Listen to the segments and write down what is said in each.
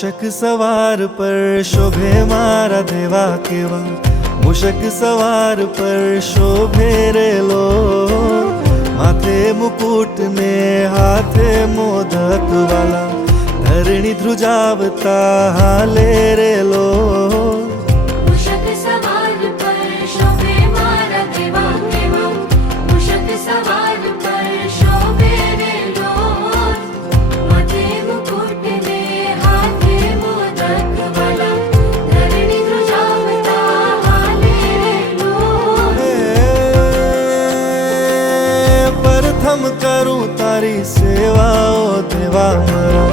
મૂષક સવાર પર શોભે મારા દેવા કેવા, મૂષક સવાર પર શોભે રેલો, માથે મુકુટ ને હાથે મોદક વાલા, ધરણી ધ્રુજાવતા હાલે રેલો. મૂષક સવાર પર શોભે મારા દેવા કેવા, મૂષક સવાર પર શોભે રેલો, માથે મુકુટ ને હાથે મોદક વાલા, ધરણી ધ્રુજાવતા હાલે રેલો. પ્રથમ કરું તારી સેવાઓ દેવા મારા,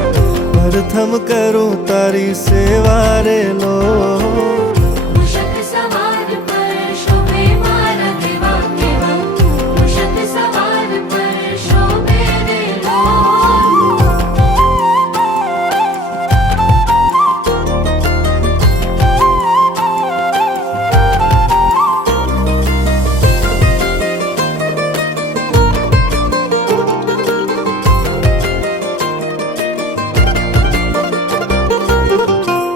પ્રથમ કરું તારી સેવા રેલો. મૂષક સવાર પર શોભે મારા દેવા કેવા, મૂષક સવાર પર શોભે રેલો.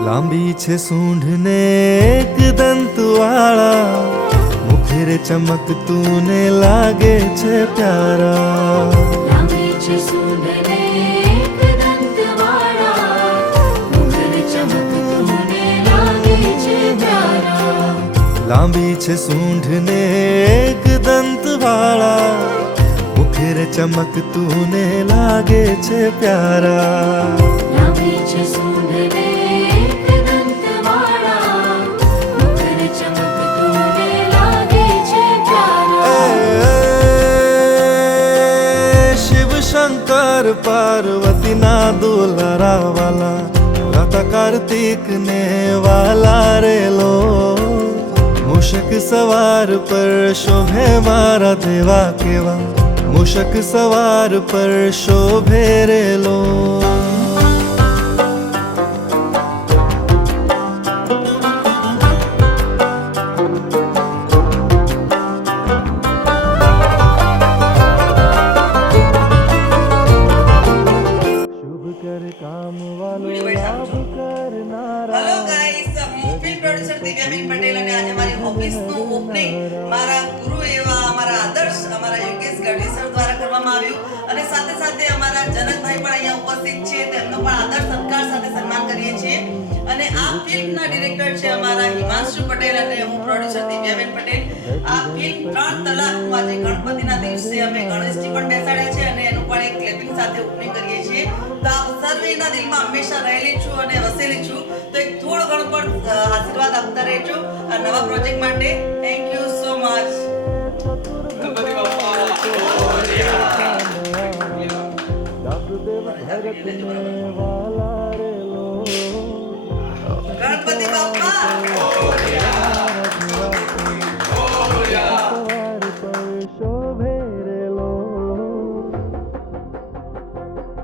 લાંબી છે સૂંઢ ને એક દંત વાળા, મુખરે ચમકતું ને લાગે છે પ્યારા. લાંબી છે સૂંઢ ને એક દંત વાળા, મુખર ચમકતું ને લાગે છે પ્યારા. લાંબી છે સૂંઢ ને એક દંત વાળા, મુખરે ચમકતું ને લાગે છે પ્યારા. લાંબી છે સૂંઢ ને એક દંત વાળા, મુખર ચમકતું ને લાગે છે પ્યારા. શિવ શંકર પાર્વતીના દુલારા વાલા, રાતા કાર્તિક ને વાલા રેલો, મૂષક સવાર પર શોભે મારા દેવા કેવા, મૂષક સવાર પર શોભે રેલો. શુભ કર કામ વાલો લાભ કરનારા. હેલો ગાઈસ, હું ફિલ્મ પ્રોડ્યુસર દિવ્યાબેન પટેલ અને આજે મારી ઓફિસનું ઓપનિંગ મારા ગુરુ એવા અમારા આદર્શ અમારા યોગેશ ગઢવી સર દ્વારા કરવામાં આવ્યું અને સાથે સાથે અમારા જનકભાઈ પણ અહીંયા ઉપસ્થિત છે, તેમનો પણ આદર સત્કાર સાથે સન્માન કરીએ છીએ. અને આ ફિલ્મના ડિરેક્ટર છે અમારા હિમાંશુ પટેલ અને હું પ્રોડ્યુસર દિવ્યાબેન પટેલ. આ ફિલ્મ 3 તલાકનું આજે ગણપતિના દિવસે અમે ગણેશજી પણ બેસાડ્યા છે અને એનું પણ એક ક્લેપિંગ સાથે ઓપનિંગ કરીએ છીએ. તો આપ સર્વેના દિલમાં હંમેશા રહેલી છું અને વસેલી છું, તો એક થોડો ઘણો પણ આશીર્વાદ આપતા રહેજો આ નવા પ્રોજેક્ટ માટે. Thank you so much. Dasdev Bharat ને વાલા